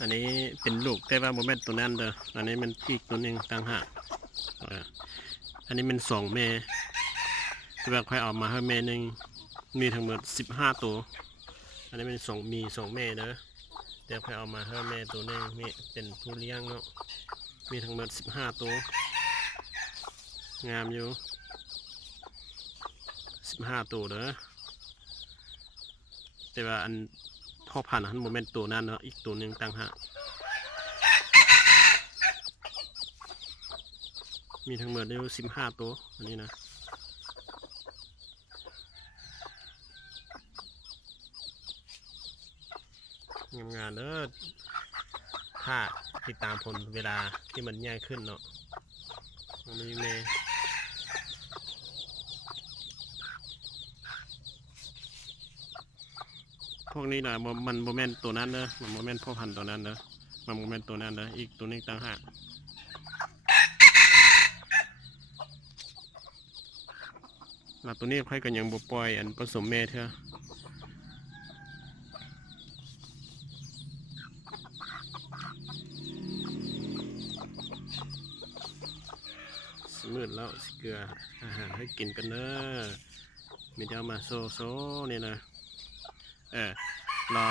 อันนี้เป็นลูกแต่ว่าโมเมนต์ตัวนั้นเด้ออันนี้มันอีกตัวหนึ่งต่างหากอันนี้มัน2 แม่ที่ว่าค่อยออกมาให้แม่หนึ่งมีทั้งหมด15 ตัวอันนี้เป็นมี2 แม่เด้อแต่ค่อยเอามาให้แม่ตัวหนึ่งนี่เป็นผู้เลี้ยงเนาะมีทั้งหมด15 ตัวงามอยู่15 ตัวเด้อแต่ว่าอันพ่อพันธุ์อันโมเมนต์ตัวนั้นเนาะอีกตัวหนึ่งต่างหากมีทั้งหมดอยู่15 ตัวอันนี้นะงามๆเด้อถ้าติดตามผลเวลาที่มันง่ายขึ้นเนาะมันมีเมพวกนี้นะมันโมเมนต์ตัวนั้นเด้อมันโมเมนต์พ่อพันธุ์ตัวนั้นเด้อมันโมเมนต์ตัวนั้นเด้ออีกตัวนี้ต่างหากแล้วตัวนี้ค่อยกันยังบ่ปล่อยอันผสมแม่เถอะมืดแล้วสิเกลืออาหารให้กินกันเด้อมีเดี๋ยวมาโซนี่นะรอ